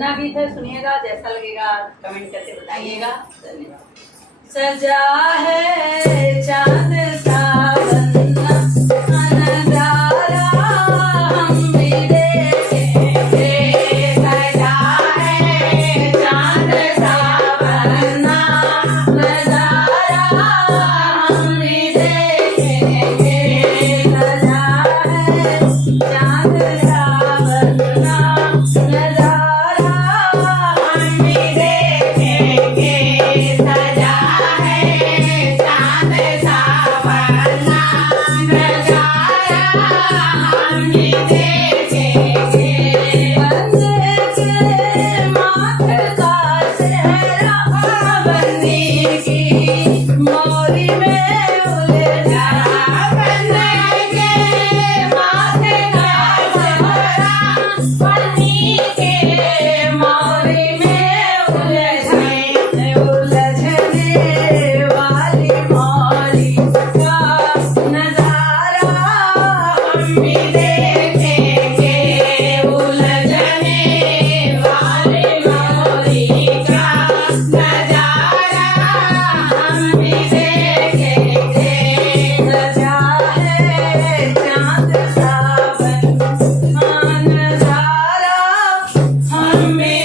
ना गीत है, सुनिएगा, जैसा लगेगा कमेंट करके बताइएगा। धन्यवाद। सजा है चांद सा बनना नजारा हम भी देखेंगे। सजा है चांद सा बनना नजारा हम भी देखेंगे। सजा है चांद सा बनना नजारा हम भी देखेंगे। सजा है चांद सा बनना नजारा हम भी देखेंगे। बंदे के माथे का सेहरा बंदी की मोरी में उलझा। बंदे के माथे का सेहरा बंदी के मोरी में उलझने वाली मौली का नजारा हम भी देखेंगे। उलझने वाली मौली का नजारा हम भी देखेंगे। सजा है चांद सा बनना नजारा हम भी